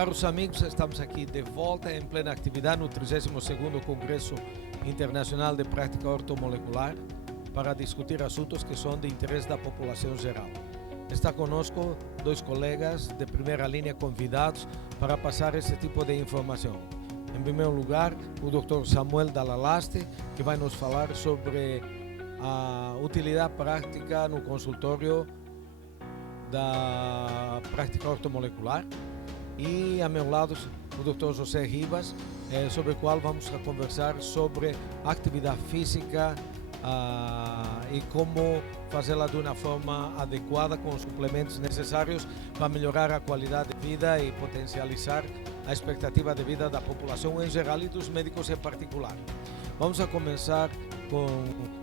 Caros amigos, estamos aqui de volta em plena atividade no 32º Congresso Internacional de Prática Ortomolecular para discutir assuntos que são de interesse da população geral. Está conosco dois colegas de primeira linha convidados para passar esse tipo de informação. Em primeiro lugar, o Dr. Samuel Dalalaste, que vai nos falar sobre a utilidade prática no consultório da prática ortomolecular. E a meu lado o Dr. José Rivas, sobre o qual vamos conversar sobre atividade física e como fazê-la de uma forma adequada com os suplementos necessários para melhorar a qualidade de vida e potencializar a expectativa de vida da população em geral e dos médicos em particular. Vamos a começar com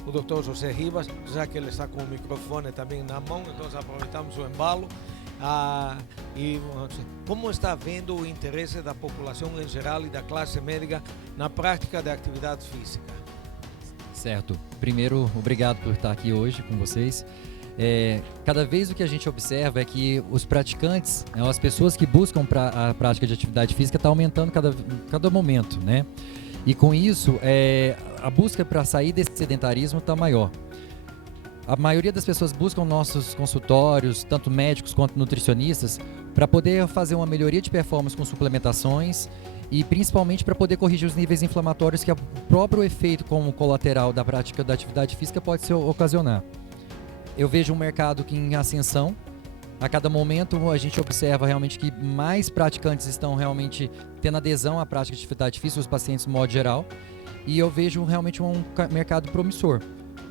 o Dr. José Rivas, já que ele está com o microfone também na mão, então aproveitamos o embalo. E como está vendo o interesse da população em geral e da classe médica na prática da atividade física? Certo. Primeiro, obrigado por estar aqui hoje com vocês. Cada vez o que a gente observa é que os praticantes, as pessoas que buscam a prática de atividade física está aumentando cada momento, né? E com isso, a busca para sair desse sedentarismo está maior. A maioria das pessoas buscam nossos consultórios, tanto médicos quanto nutricionistas, para poder fazer uma melhoria de performance com suplementações e principalmente para poder corrigir os níveis inflamatórios que o próprio efeito como colateral da prática da atividade física pode ocasionar. Eu vejo um mercado em ascensão. A cada momento a gente observa realmente que mais praticantes estão realmente tendo adesão à prática de atividade física, os pacientes de modo geral, e eu vejo realmente um mercado promissor,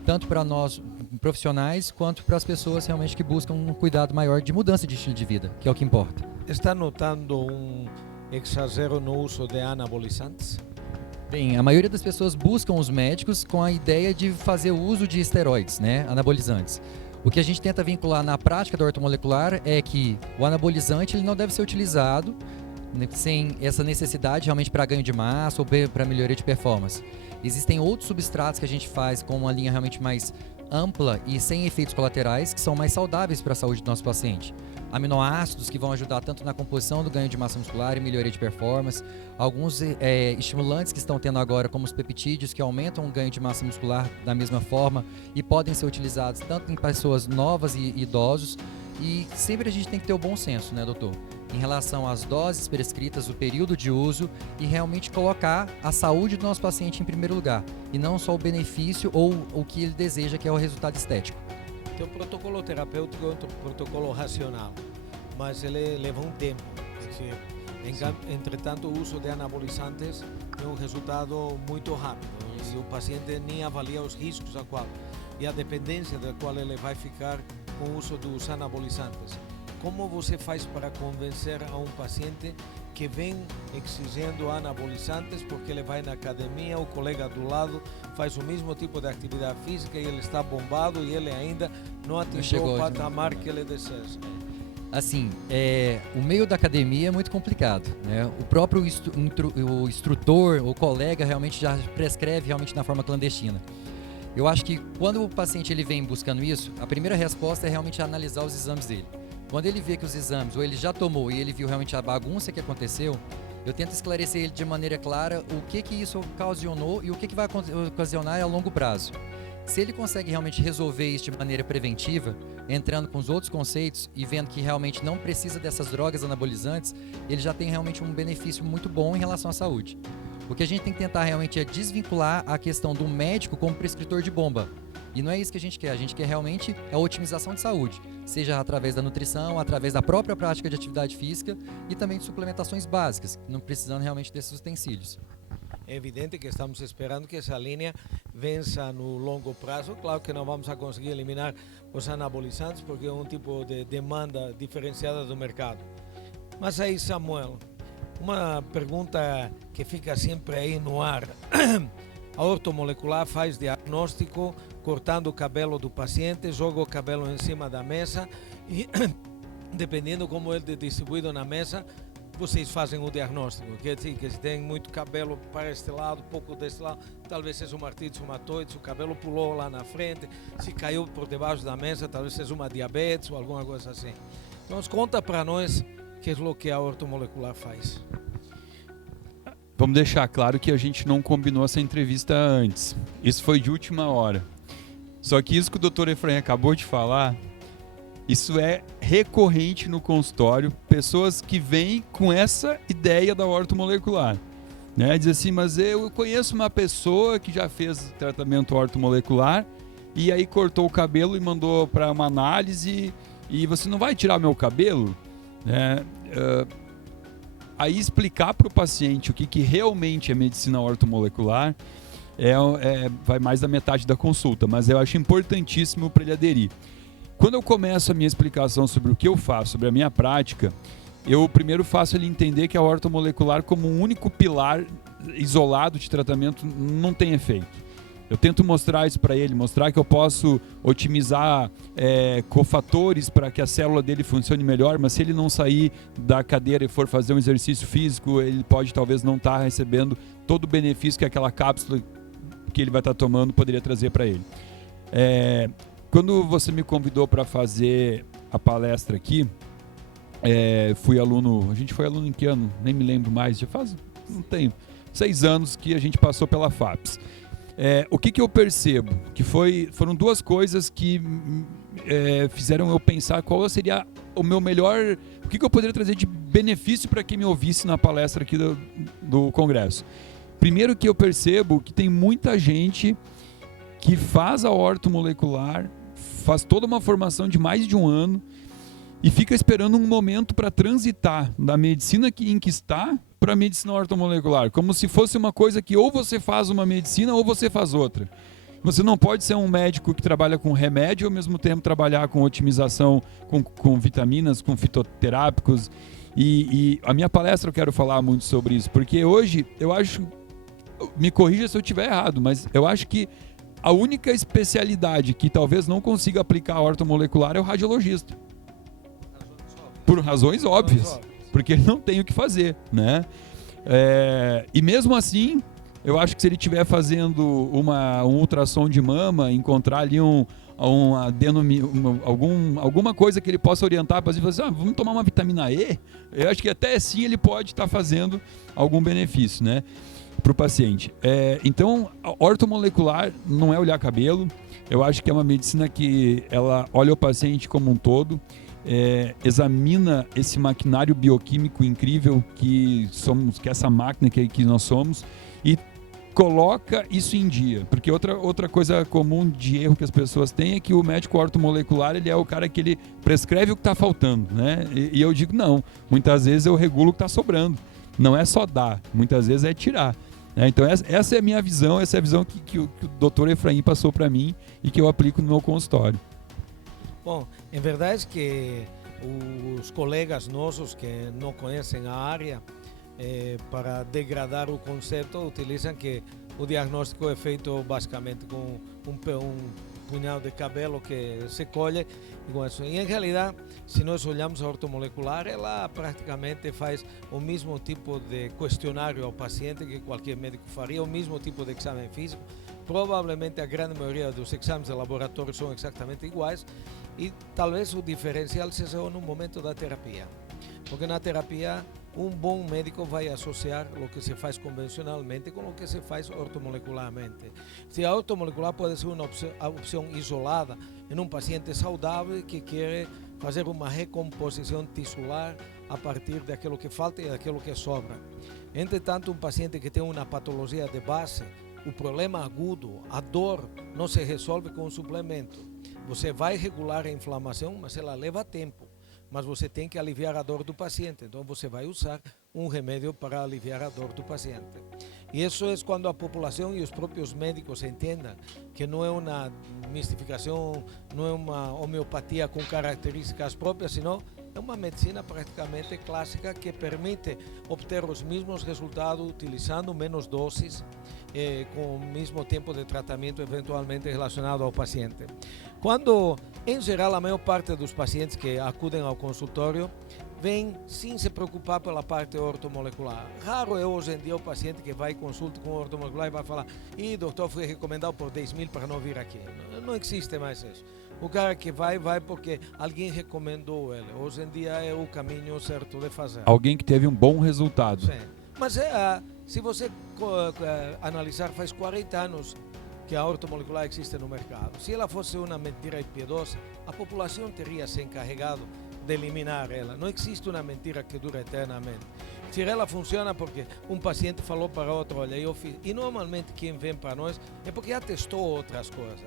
tanto para nós profissionais quanto para as pessoas realmente que buscam um cuidado maior de mudança de estilo de vida, que é o que importa. Está notando um exagero no uso de anabolizantes? Bem, a maioria das pessoas buscam os médicos com a ideia de fazer o uso de esteroides, né, anabolizantes. O que a gente tenta vincular na prática da ortomolecular é que o anabolizante ele não deve ser utilizado sem essa necessidade realmente para ganho de massa ou para melhoria de performance. Existem outros substratos que a gente faz com uma linha realmente mais ampla e sem efeitos colaterais, que são mais saudáveis para a saúde do nosso paciente. Aminoácidos que vão ajudar tanto na composição do ganho de massa muscular e melhoria de performance. Alguns estimulantes que estão tendo agora, como os peptídeos, que aumentam o ganho de massa muscular da mesma forma e podem ser utilizados tanto em pessoas novas e idosos. E sempre a gente tem que ter o bom senso, né, doutor? Em relação às doses prescritas, o período de uso e realmente colocar a saúde do nosso paciente em primeiro lugar e não só o benefício ou o que ele deseja, que é o resultado estético. Então, o protocolo terapêutico é um protocolo racional, mas ele leva um tempo. Entretanto, o uso de anabolizantes é um resultado muito rápido e o paciente nem avalia os riscos e a dependência da qual ele vai ficar com o uso dos anabolizantes. Como você faz para convencer a um paciente que vem exigindo anabolizantes porque ele vai na academia, o colega do lado faz o mesmo tipo de atividade física e ele está bombado e ele ainda não atingiu o patamar que ele deseja? Assim, o meio da academia é muito complicado, né? O próprio o instrutor, o colega realmente já prescreve realmente na forma clandestina. Eu acho que quando o paciente ele vem buscando isso, a primeira resposta é realmente analisar os exames dele. Quando ele vê que os exames, ou ele já tomou e ele viu realmente a bagunça que aconteceu, eu tento esclarecer ele de maneira clara o que isso ocasionou e o que vai ocasionar a longo prazo. Se ele consegue realmente resolver isso de maneira preventiva, entrando com os outros conceitos e vendo que realmente não precisa dessas drogas anabolizantes, ele já tem realmente um benefício muito bom em relação à saúde. O que a gente tem que tentar realmente é desvincular a questão do médico como prescritor de bomba. E não é isso que a gente quer realmente a otimização de saúde, seja através da nutrição, através da própria prática de atividade física e também de suplementações básicas, não precisando realmente desses utensílios. É evidente que estamos esperando que essa linha vença no longo prazo. Claro que não vamos conseguir eliminar os anabolizantes porque é um tipo de demanda diferenciada do mercado. Mas aí, Samuel, uma pergunta que fica sempre aí no ar. A ortomolecular faz diagnóstico cortando o cabelo do paciente, joga o cabelo em cima da mesa e, dependendo como ele é distribuído na mesa, vocês fazem o diagnóstico. Quer dizer que se tem muito cabelo para este lado, pouco deste lado, talvez seja uma artrite reumatoide, se o cabelo pulou lá na frente, se caiu por debaixo da mesa, talvez seja uma diabetes ou alguma coisa assim. Então, conta para nós que é o que a ortomolecular faz. Vamos deixar claro que a gente não combinou essa entrevista antes. Isso foi de última hora. Só que isso que o Dr. Efraim acabou de falar, isso é recorrente no consultório. Pessoas que vêm com essa ideia da ortomolecular. Né? Diz assim, mas eu conheço uma pessoa que já fez tratamento ortomolecular e aí cortou o cabelo e mandou para uma análise e você não vai tirar meu cabelo? Né? Aí explicar para o paciente o que realmente é medicina ortomolecular vai mais da metade da consulta, mas eu acho importantíssimo para ele aderir. Quando eu começo a minha explicação sobre o que eu faço, sobre a minha prática, eu primeiro faço ele entender que a ortomolecular como um único pilar isolado de tratamento não tem efeito. Eu tento mostrar isso para ele, mostrar que eu posso otimizar cofatores para que a célula dele funcione melhor, mas se ele não sair da cadeira e for fazer um exercício físico, ele pode talvez não estar recebendo todo o benefício que aquela cápsula que ele vai estar tomando poderia trazer para ele. Quando você me convidou para fazer a palestra aqui, a gente foi aluno em que ano? Nem me lembro mais, não tenho, 6 anos que a gente passou pela FAPES. O que eu percebo? Que foram duas coisas que fizeram eu pensar qual seria o meu melhor, o que eu poderia trazer de benefício para quem me ouvisse na palestra aqui do congresso. Primeiro que eu percebo que tem muita gente que faz a ortomolecular, faz toda uma formação de mais de 1 ano e fica esperando um momento para transitar da medicina em que está para a medicina ortomolecular, como se fosse uma coisa que ou você faz uma medicina ou você faz outra. Você não pode ser um médico que trabalha com remédio e ao mesmo tempo trabalhar com otimização, com vitaminas, com fitoterápicos. E a minha palestra eu quero falar muito sobre isso, porque hoje eu acho, me corrija se eu estiver errado, mas eu acho que a única especialidade que talvez não consiga aplicar a ortomolecular é o radiologista. Por razões óbvias. Porque ele não tem o que fazer, né? E mesmo assim, eu acho que se ele estiver fazendo um ultrassom de mama, encontrar ali alguma coisa que ele possa orientar para dizer, vamos tomar uma vitamina E, eu acho que até assim ele pode estar fazendo algum benefício, né, para o paciente. Então, a ortomolecular não é olhar cabelo, eu acho que é uma medicina que ela olha o paciente como um todo, examina esse maquinário bioquímico incrível que é essa máquina que nós somos e coloca isso em dia, porque outra coisa comum de erro que as pessoas têm é que o médico ortomolecular ele é o cara que ele prescreve o que está faltando, né? E eu digo não, muitas vezes eu regulo o que está sobrando, não é só dar, muitas vezes é tirar. Então essa é a minha visão, essa é a visão que o Dr. Efraim passou para mim e que eu aplico no meu consultório. Bom, em verdade que os colegas nossos que não conhecem a área, para degradar o conceito, utilizam que o diagnóstico é feito basicamente com um punhal de cabelo que se colhe e com isso. E em realidade, se nós olhamos a ortomolecular, ela praticamente faz o mesmo tipo de questionário ao paciente que qualquer médico faria, o mesmo tipo de exame físico. Provavelmente a grande maioria dos exames de laboratório são exatamente iguais e talvez o diferencial seja no momento da terapia. Porque na terapia, um bom médico vai associar o que se faz convencionalmente com o que se faz ortomolecularmente. Se a ortomolecular pode ser uma opção isolada em um paciente saudável que quer fazer uma recomposição tisular a partir daquilo que falta e daquilo que sobra. Entretanto, um paciente que tem uma patologia de base, o problema agudo, a dor, não se resolve com um suplemento. Você vai regular a inflamação, mas ela leva tempo. Mas você tem que aliviar a dor do paciente, então você vai usar um remédio para aliviar a dor do paciente. E isso é quando a população e os próprios médicos entendam que não é uma mistificação, não é uma homeopatia com características próprias, senão é uma medicina praticamente clássica que permite obter os mesmos resultados utilizando menos doses, com o mesmo tempo de tratamento eventualmente relacionado ao paciente. Quando, em geral, a maior parte dos pacientes que acudem ao consultório vem sem se preocupar pela parte ortomolecular. Raro é hoje em dia o paciente que vai e consulta com ortomolecular e vai falar doutor, fui recomendado por 10.000 para não vir aqui. Não existe mais isso. O cara que vai porque alguém recomendou ele. Hoje em dia é o caminho certo de fazer. Alguém que teve um bom resultado. Sim. Mas se você analisar, faz 40 anos que a ortomolecular existe no mercado. Se ela fosse uma mentira impiedosa, a população teria se encarregado de eliminar ela. Não existe uma mentira que dura eternamente. Se ela funciona porque um paciente falou para outro, olha, eu fiz. E normalmente quem vem para nós é porque já testou outras coisas.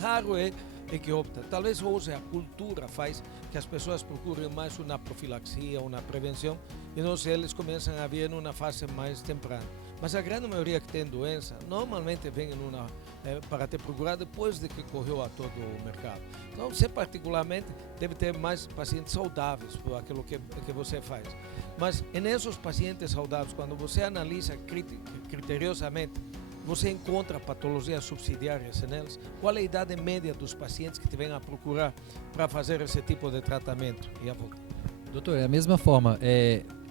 Raro é que opta. Talvez hoje a cultura faz que as pessoas procurem mais uma profilaxia, uma prevenção, e não se eles começam a vir numa fase mais temprana. Mas a grande maioria que tem doença, normalmente vem para te procurar depois de que correu a todo o mercado. Então, você particularmente deve ter mais pacientes saudáveis por aquilo que você faz. Mas nesses pacientes saudáveis, quando você analisa criteriosamente, você encontra patologias subsidiárias neles. Qual é a idade média dos pacientes que te vêm a procurar para fazer esse tipo de tratamento? E a volta. Doutor, é a mesma forma.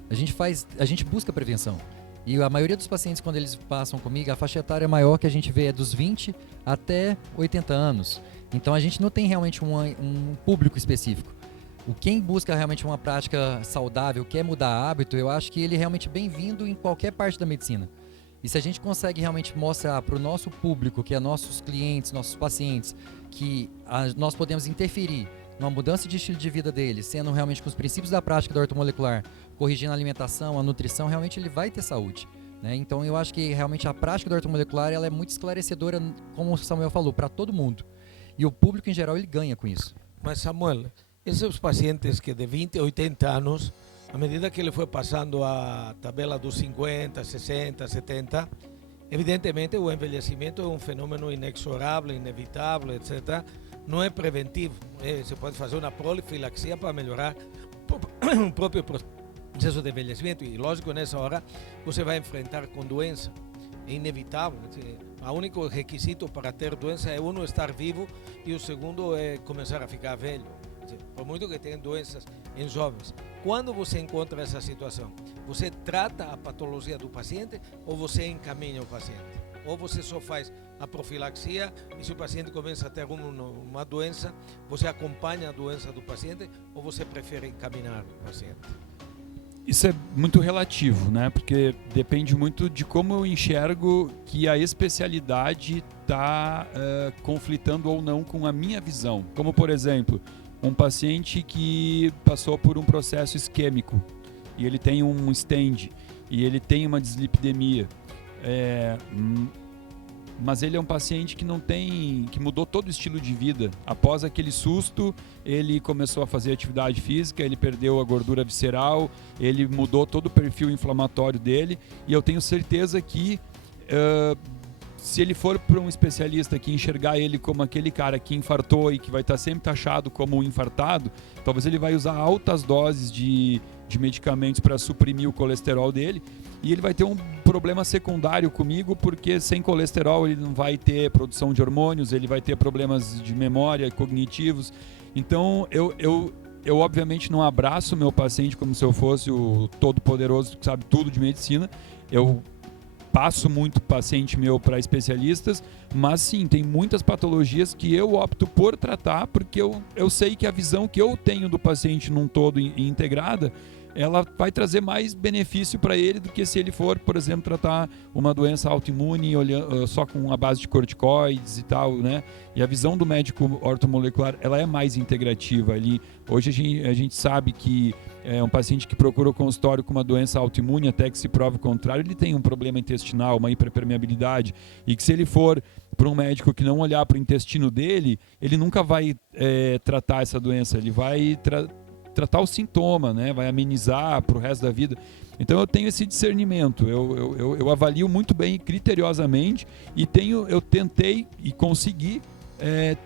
A gente busca prevenção. E a maioria dos pacientes, quando eles passam comigo, a faixa etária maior que a gente vê é dos 20 até 80 anos. Então a gente não tem realmente um público específico. Quem busca realmente uma prática saudável, quer mudar hábito, eu acho que ele é realmente bem-vindo em qualquer parte da medicina. E se a gente consegue realmente mostrar para o nosso público, que é nossos clientes, nossos pacientes, que nós podemos interferir numa mudança de estilo de vida deles, sendo realmente com os princípios da prática da ortomolecular, corrigindo a alimentação, a nutrição, realmente ele vai ter saúde. Né? Então eu acho que realmente a prática da ortomolecular ela é muito esclarecedora, como o Samuel falou, para todo mundo. E o público em geral ele ganha com isso. Mas Samuel, esses pacientes que de 20 a 80 anos, à medida que ele foi passando a tabela dos 50, 60, 70, evidentemente o envelhecimento é um fenômeno inexorável, inevitável, etc. Não é preventivo. Você pode fazer uma profilaxia para melhorar o próprio processo de envelhecimento. E lógico, nessa hora, você vai enfrentar com doença. É inevitável. O único requisito para ter doença é um, estar vivo, e o segundo é começar a ficar velho. Por muito que tenha doenças em jovens. Quando você encontra essa situação, você trata a patologia do paciente ou você encaminha o paciente? Ou você só faz a profilaxia e se o paciente começa a ter uma doença, você acompanha a doença do paciente ou você prefere encaminhar o paciente? Isso é muito relativo, né? Porque depende muito de como eu enxergo que a especialidade está conflitando ou não com a minha visão. Como, por exemplo, um paciente que passou por um processo isquêmico e ele tem um stent e ele tem uma dislipidemia, mas ele é um paciente que mudou todo o estilo de vida. Após aquele susto, ele começou a fazer atividade física, ele perdeu a gordura visceral, ele mudou todo o perfil inflamatório dele, e eu tenho certeza que se ele for para um especialista que enxergar ele como aquele cara que infartou e que vai estar sempre taxado como um infartado, talvez ele vai usar altas doses de medicamentos para suprimir o colesterol dele, e ele vai ter um problema secundário comigo, porque sem colesterol ele não vai ter produção de hormônios, ele vai ter problemas de memória, cognitivos. Então eu obviamente não abraço meu paciente como se eu fosse o todo-poderoso que sabe tudo de medicina. Eu passo muito paciente meu para especialistas, mas sim, tem muitas patologias que eu opto por tratar, porque eu sei que a visão que eu tenho do paciente num todo integrada, ela vai trazer mais benefício para ele do que se ele for, por exemplo, tratar uma doença autoimune só com a base de corticoides e tal, né? E a visão do médico ortomolecular, ela é mais integrativa ali. Hoje a gente sabe que um paciente que procura o consultório com uma doença autoimune, até que se prove o contrário, ele tem um problema intestinal, uma hiperpermeabilidade, e que se ele for para um médico que não olhar para o intestino dele, ele nunca vai tratar essa doença, ele vai tratar o sintoma, né? Vai amenizar para o resto da vida. Então eu tenho esse discernimento, eu avalio muito bem criteriosamente, e eu tentei e consegui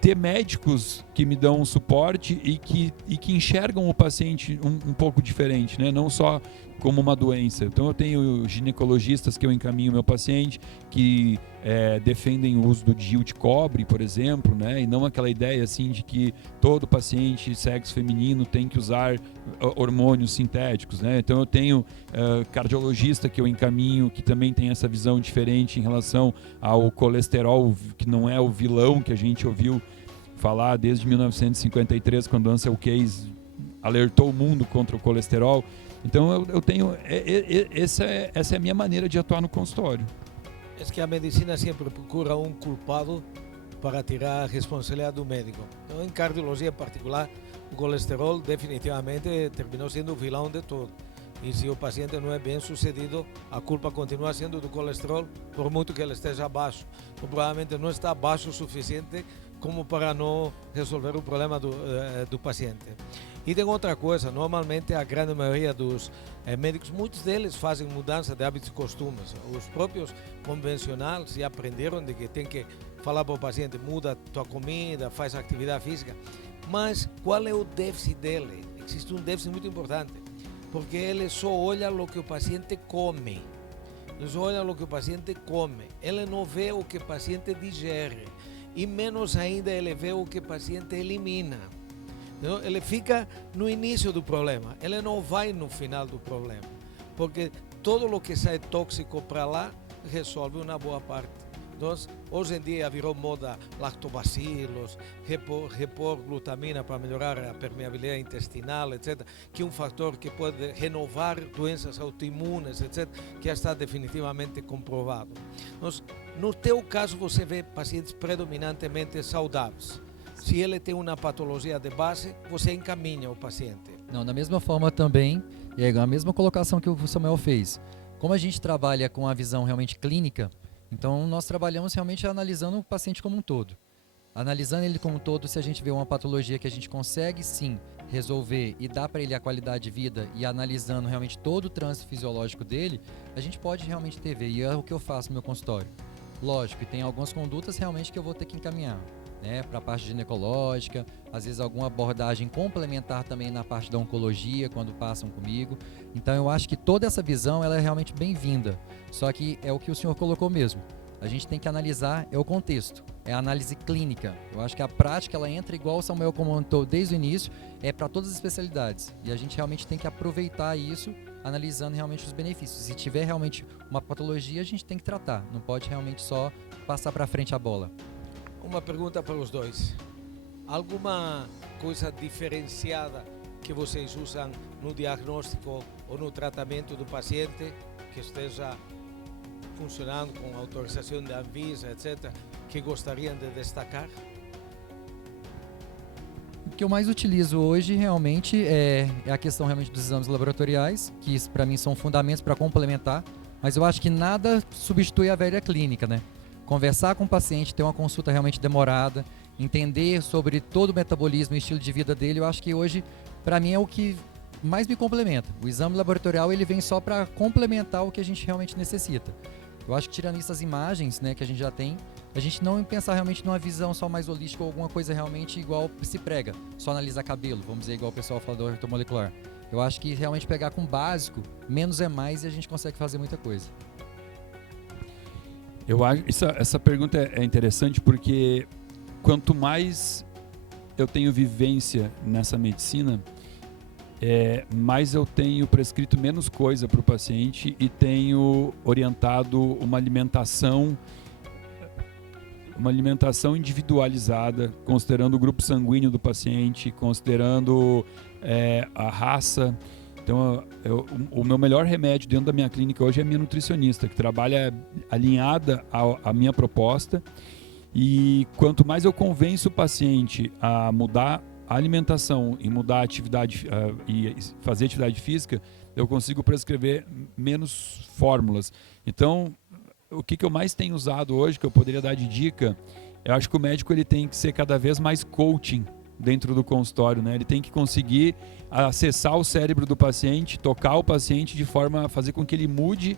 ter médicos que me dão um suporte e que enxergam o paciente um pouco diferente, né? Não só como uma doença. Então eu tenho ginecologistas que eu encaminho meu paciente, que defendem o uso do DIU de cobre, por exemplo, né? E não aquela ideia assim de que todo paciente sexo feminino tem que usar hormônios sintéticos, né? Então eu tenho cardiologista que eu encaminho, que também tem essa visão diferente em relação ao colesterol, que não é o vilão que a gente ouviu falar desde 1953, quando Ansel Keys alertou o mundo contra o colesterol. Então eu tenho, essa é a minha maneira de atuar no consultório. É que a medicina sempre procura um culpado para tirar a responsabilidade do médico. Então, em cardiologia em particular, o colesterol definitivamente terminou sendo o vilão de tudo. E se o paciente não é bem sucedido, a culpa continua sendo do colesterol, por muito que ele esteja abaixo. Ou provavelmente não está abaixo o suficiente como para não resolver o problema do paciente. E tem outra coisa, normalmente a grande maioria dos médicos, muitos deles fazem mudança de hábitos e costumes. Os próprios convencionais já aprenderam de que tem que falar para o paciente, muda a tua comida, faz atividade física. Mas qual é o déficit dele? Existe um déficit muito importante, porque ele só olha o que o paciente come. Ele só olha o que o paciente come. Ele não vê o que o paciente digere. E menos ainda ele vê o que o paciente elimina. Então, ele fica no início do problema, ele não vai no final do problema, porque todo o que sai tóxico para lá resolve uma boa parte. Então, hoje em dia virou moda lactobacilos, repor glutamina para melhorar a permeabilidade intestinal, etc., que é um fator que pode renovar doenças autoimunes, etc., que já está definitivamente comprovado. Então, no teu caso, você vê pacientes predominantemente saudáveis. Se ele tem uma patologia de base, você encaminha o paciente. Não, da mesma forma também, é a mesma colocação que o Samuel fez. Como a gente trabalha com a visão realmente clínica, então nós trabalhamos realmente analisando o paciente como um todo. Analisando ele como um todo, se a gente vê uma patologia que a gente consegue sim resolver e dar para ele a qualidade de vida e analisando realmente todo o trânsito fisiológico dele, a gente pode realmente ter, e é o que eu faço no meu consultório. Lógico que tem algumas condutas realmente que eu vou ter que encaminhar, né, para a parte ginecológica, às vezes alguma abordagem complementar também na parte da oncologia, quando passam comigo. Então eu acho que toda essa visão ela é realmente bem-vinda, só que é o que o senhor colocou mesmo. A gente tem que analisar o contexto, é a análise clínica. Eu acho que a prática ela entra igual o Samuel comentou desde o início, é para todas as especialidades. E a gente realmente tem que aproveitar isso, analisando realmente os benefícios. Se tiver realmente uma patologia, a gente tem que tratar, não pode realmente só passar para frente a bola. Uma pergunta para os dois. Alguma coisa diferenciada que vocês usam no diagnóstico ou no tratamento do paciente que esteja funcionando com autorização da Anvisa, etc., que gostariam de destacar? O que eu mais utilizo hoje realmente é a questão realmente dos exames laboratoriais, que para mim são fundamentos para complementar, mas eu acho que nada substitui a velha clínica, né? Conversar com o paciente, ter uma consulta realmente demorada, entender sobre todo o metabolismo e estilo de vida dele, eu acho que hoje, para mim, é o que mais me complementa. O exame laboratorial, ele vem só para complementar o que a gente realmente necessita. Eu acho que tirando essas imagens, né, que a gente já tem, a gente não pensar realmente numa visão só mais holística ou alguma coisa realmente igual se prega, só analisar cabelo, vamos dizer, igual o pessoal fala do ortomolecular. Eu acho que realmente pegar com o básico, menos é mais e a gente consegue fazer muita coisa. Eu acho essa pergunta é interessante porque quanto mais eu tenho vivência nessa medicina, mais eu tenho prescrito menos coisa para o paciente e tenho orientado uma alimentação individualizada, considerando o grupo sanguíneo do paciente, considerando a raça. Então, o meu melhor remédio dentro da minha clínica hoje é a minha nutricionista, que trabalha alinhada à minha proposta. E quanto mais eu convenço o paciente a mudar a alimentação e mudar a atividade e fazer atividade física, eu consigo prescrever menos fórmulas. Então, o que eu mais tenho usado hoje, que eu poderia dar de dica, eu acho que o médico ele tem que ser cada vez mais coaching dentro do consultório, né? Ele tem que conseguir acessar o cérebro do paciente, tocar o paciente de forma a fazer com que ele mude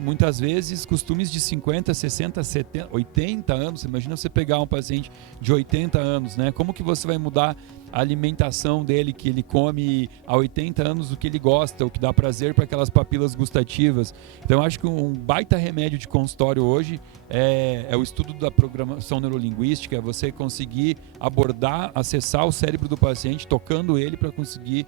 muitas vezes costumes de 50, 60, 70, 80 anos. Imagina você pegar um paciente de 80 anos, né? Como que você vai mudar a alimentação dele, que ele come há 80 anos, o que ele gosta, o que dá prazer para aquelas papilas gustativas. Então, eu acho que um baita remédio de consultório hoje é o estudo da programação neurolinguística, é você conseguir abordar, acessar o cérebro do paciente, tocando ele para conseguir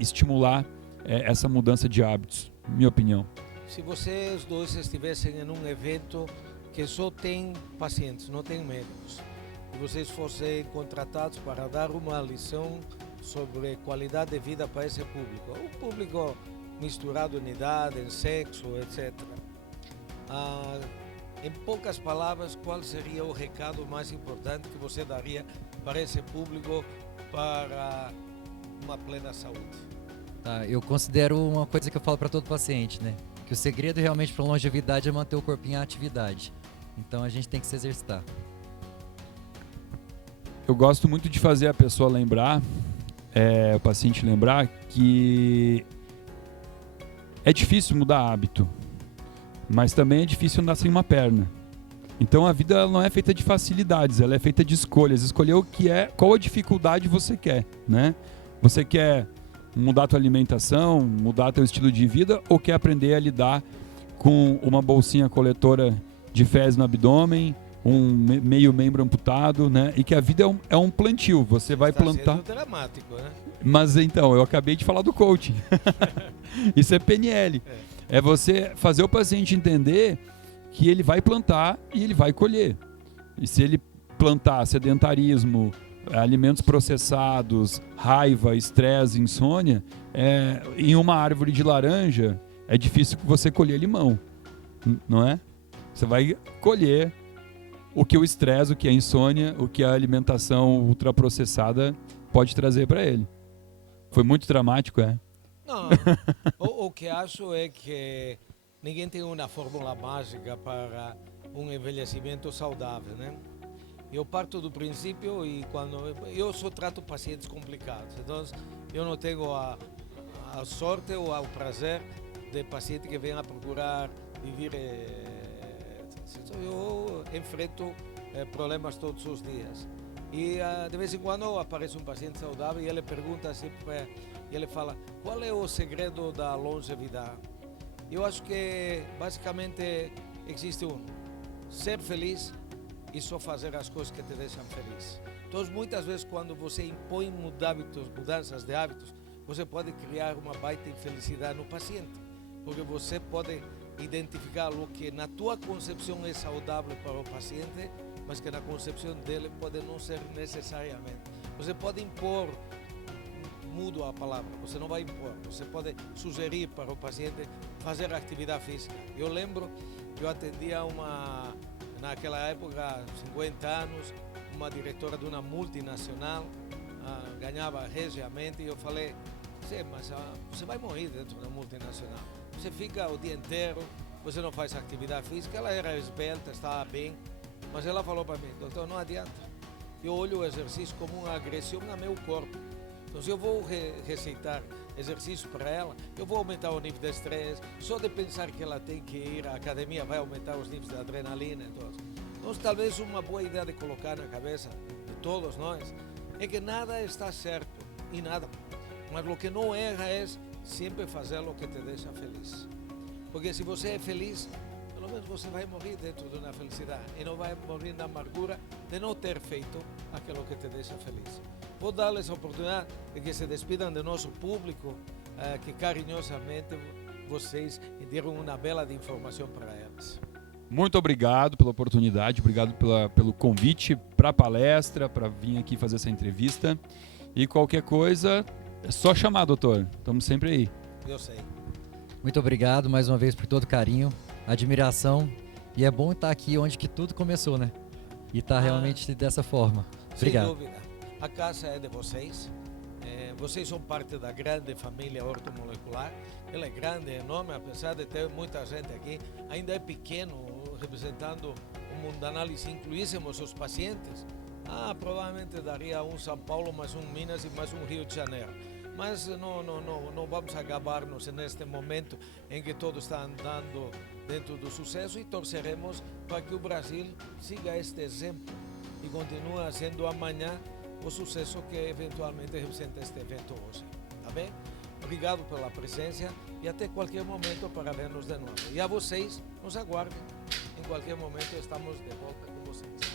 estimular essa mudança de hábitos, minha opinião. Se vocês dois estivessem em um evento que só tem pacientes, não tem médicos, que vocês fossem contratados para dar uma lição sobre qualidade de vida para esse público. Um público misturado em idade, em sexo, etc. Em poucas palavras, qual seria o recado mais importante que você daria para esse público para uma plena saúde? Tá, eu considero uma coisa que eu falo para todo paciente, né? Que o segredo realmente para longevidade é manter o corpinho em atividade. Então a gente tem que se exercitar. Eu gosto muito de fazer a pessoa lembrar, o paciente lembrar que é difícil mudar hábito, mas também é difícil andar sem uma perna. Então a vida ela não é feita de facilidades, ela é feita de escolhas. Escolher o que é, qual a dificuldade você quer, né? Você quer mudar a tua alimentação, mudar teu estilo de vida, ou quer aprender a lidar com uma bolsinha coletora de fezes no abdômen, um meio membro amputado, né? E que a vida é um plantio, você vai plantar. Sendo dramático, né? Mas então, eu acabei de falar do coaching. Isso é PNL. É você fazer o paciente entender que ele vai plantar e ele vai colher. E se ele plantar sedentarismo, alimentos processados, raiva, estresse, insônia, em uma árvore de laranja, é difícil que você colher limão, não é? Você vai colher o que o estresse, o que a insônia, o que a alimentação ultraprocessada pode trazer para ele. Foi muito dramático, Não, o que acho é que ninguém tem uma fórmula mágica para um envelhecimento saudável, né? Eu parto do princípio e quando eu só trato pacientes complicados, então eu não tenho a sorte ou o prazer de paciente que vem a procurar viver. Eu enfrento problemas todos os dias e de vez em quando aparece um paciente saudável e ele pergunta sempre, ele fala: qual é o segredo da longevidade? Eu acho que basicamente existe ser feliz e só fazer as coisas que te deixam feliz. Então, muitas vezes, quando você impõe mudanças de hábitos, você pode criar uma baita infelicidade no paciente, porque você pode identificar o que na tua concepção é saudável para o paciente, mas que na concepção dele pode não ser necessariamente. Você pode impor, mudo a palavra, você não vai impor, você pode sugerir para o paciente fazer atividade física. Eu lembro que eu atendia naquela época, 50 anos, uma diretora de uma multinacional, ganhava regiamente, e eu falei: mas você vai morrer dentro da multinacional. Você fica o dia inteiro, você não faz atividade física. Ela era esbelta, estava bem, mas ela falou para mim: doutor, não adianta. Eu olho o exercício como uma agressão ao meu corpo. Então, se eu vou receitar exercício para ela, eu vou aumentar o nível de estresse. Só de pensar que ela tem que ir à academia vai aumentar os níveis de adrenalina. Então, talvez uma boa ideia de colocar na cabeça de todos nós é que nada está certo e nada. Mas o que não erra é sempre fazer o que te deixa feliz. Porque se você é feliz, pelo menos você vai morrer dentro de uma felicidade e não vai morrer na amargura de não ter feito aquilo que te deixa feliz. Vou dar-lhes a oportunidade de que se despidam do nosso público, que carinhosamente vocês deram uma bela de informação para elas. Muito obrigado pela oportunidade, obrigado pelo convite para a palestra, para vir aqui fazer essa entrevista. E qualquer coisa, é só chamar, doutor. Estamos sempre aí. Eu sei. Muito obrigado mais uma vez por todo o carinho, admiração. E é bom estar aqui onde que tudo começou, né? E estar realmente dessa forma. Obrigado. Sem dúvida. A casa é de vocês. Vocês são parte da grande família ortomolecular. Ela é grande, é enorme, apesar de ter muita gente aqui. Ainda é pequeno, representando o mundo da análise. Se incluíssemos os pacientes, provavelmente daria um São Paulo, mais um Minas e mais um Rio de Janeiro. Mas não vamos acabar-nos neste momento em que todo está andando dentro do sucesso, e torceremos para que o Brasil siga este exemplo e continue sendo amanhã o sucesso que eventualmente representa este evento hoje. Tá bem? Obrigado pela presença e até qualquer momento para vermos de novo. E a vocês, nos aguardem. Em qualquer momento estamos de volta com vocês.